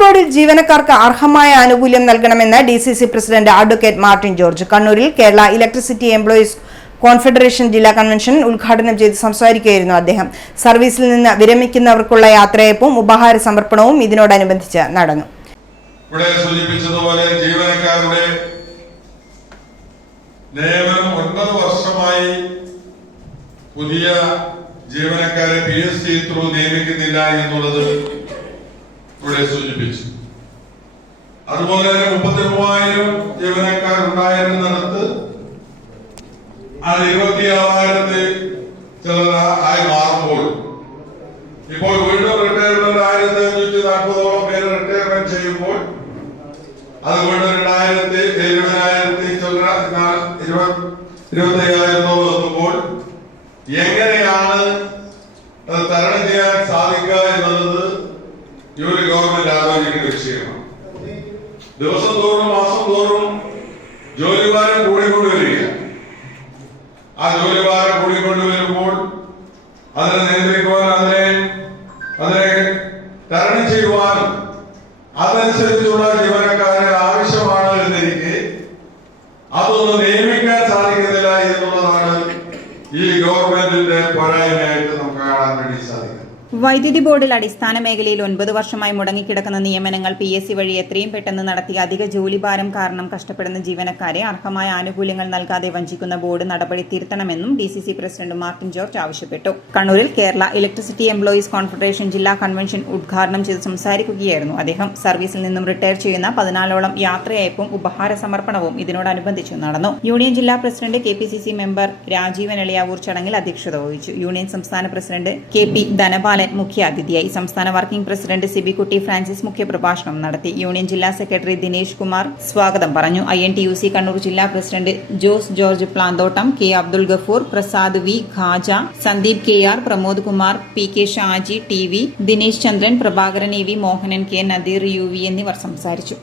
ബോർഡിൽ ജീവനക്കാർക്ക് അർഹമായ ആനുകൂല്യം നൽകണമെന്ന് DCC president advocate Martin George കണ്ണൂരിൽ കേരള ഇലക്ട്രിസിറ്റി എംപ്ലോയീസ് കോൺഫെഡറേഷൻ ജില്ലാ കൺവെൻഷൻ ഉദ്ഘാടനം ചെയ്ത് സംസാരിക്കുകയായിരുന്നു അദ്ദേഹം. സർവീസിൽ നിന്ന് വിരമിക്കുന്നവർക്കുള്ള യാത്രയയപ്പും ഉപഹാര സമർപ്പണവും ഇതിനോടനുബന്ധിച്ച് നടന്നു. ഇവിടെ സൂചിപ്പിച്ചതുപോലെ ജീവനക്കാരുടെ നിയമനം 9 വർഷമായി പുതിയ ജീവനക്കാരെ PSC ത്രൂ നിയമിക്കുന്നില്ല എന്നുള്ളത് ഇവിടെ സൂചിപ്പിച്ചു. അതുപോലെ തന്നെ 33,000 ജീവനക്കാർ ഉണ്ടായിരുന്നിടത്ത് അത് 26,000 ചിലരായി മാറുമ്പോൾ ഇപ്പോൾ വീണ്ടും റിട്ടയർമെന്റ് 1,540ഓളം പേര് റിട്ടയർമെന്റ് ചെയ്യുമ്പോൾ അത് വീണ്ടും 25,000 എത്തുമ്പോൾ എങ്ങനെയാണ് അത് തരണം ചെയ്യാൻ സാധിക്കുക എന്നുള്ളത് ഈ ഒരു ഗവൺമെന്റ് ആലോചിക്കുന്ന വിഷയമാണ്. ദിവസം തോറും മാസം തോറും ജോലിഭാരം കൂടിക്കൊണ്ടുവരിക. ആ ജോലിഭാരം കൂടിക്കൊണ്ടുവരുമ്പോൾ അതിനെ നിയന്ത്രിക്കുവാൻ അതിനെ തരണം ചെയ്യുവാനും അതനുസരിച്ചുള്ള ജീവനക്കാരെ ആവശ്യമാണ് എന്നിരിക്കെ അതൊന്നും നിയമിക്കാൻ സാധിക്കുന്നില്ല എന്നുള്ളതാണ് ഈ ഗവൺമെന്റിന്റെ പോരായ്മയായിട്ട് നമുക്ക് കാണാൻ വേണ്ടി സാധിക്കും. വൈദ്യുതി ബോർഡിൽ അടിസ്ഥാന മേഖലയിൽ 9 വർഷമായി മുടങ്ങിക്കിടക്കുന്ന നിയമനങ്ങൾ PSC വഴി എത്രയും പെട്ടെന്ന് നടത്തി അധിക ജോലിഭാരം കാരണം കഷ്ടപ്പെടുന്ന ജീവനക്കാരെ അർഹമായ ആനുകൂല്യങ്ങൾ നൽകാതെ വഞ്ചിക്കുന്ന ബോർഡ് നടപടി തിരുത്തണമെന്നും DCC പ്രസിഡന്റ് മാർട്ടിൻ ജോർജ് ആവശ്യപ്പെട്ടു. കണ്ണൂരിൽ കേരള ഇലക്ട്രിസിറ്റി എംപ്ലോയീസ് കോൺഫെഡറേഷൻ ജില്ലാ കൺവെൻഷൻ ഉദ്ഘാടനം ചെയ്ത് സംസാരിക്കുകയായിരുന്നു അദ്ദേഹം. സർവീസിൽ നിന്നും റിട്ടയർ ചെയ്യുന്ന 14ഓളം യാത്രയയപ്പും ഉപഹാര സമർപ്പണവും ഇതിനോടനുബന്ധിച്ച് നടന്നു. യൂണിയൻ ജില്ലാ president KPCC member Rajeevan Eliyavoor ചടങ്ങിൽ അധ്യക്ഷത വഹിച്ചു. യൂണിയൻ സംസ്ഥാന പ്രസിഡന്റ് KP ധനപാലൻ മുഖ്യാതിഥിയായി. സംസ്ഥാന വർക്കിംഗ് പ്രസിഡന്റ് സിബിക്കുട്ടി ഫ്രാൻസിസ് മുഖ്യപ്രഭാഷണം നടത്തി. യൂണിയൻ ജില്ലാ സെക്രട്ടറി ദിനേശ് കുമാർ സ്വാഗതം പറഞ്ഞു. INTUC കണ്ണൂർ ജില്ലാ president Jose George Planthottam, K Abdul Gafoor, Prasad V Khaja, Sandeep KR, Pramod Kumar, PK Shaji, TV Dinesh Chandran, Prabhakaran EV, Mohanan K, Nadeer UV എന്നിവർ സംസാരിച്ചു.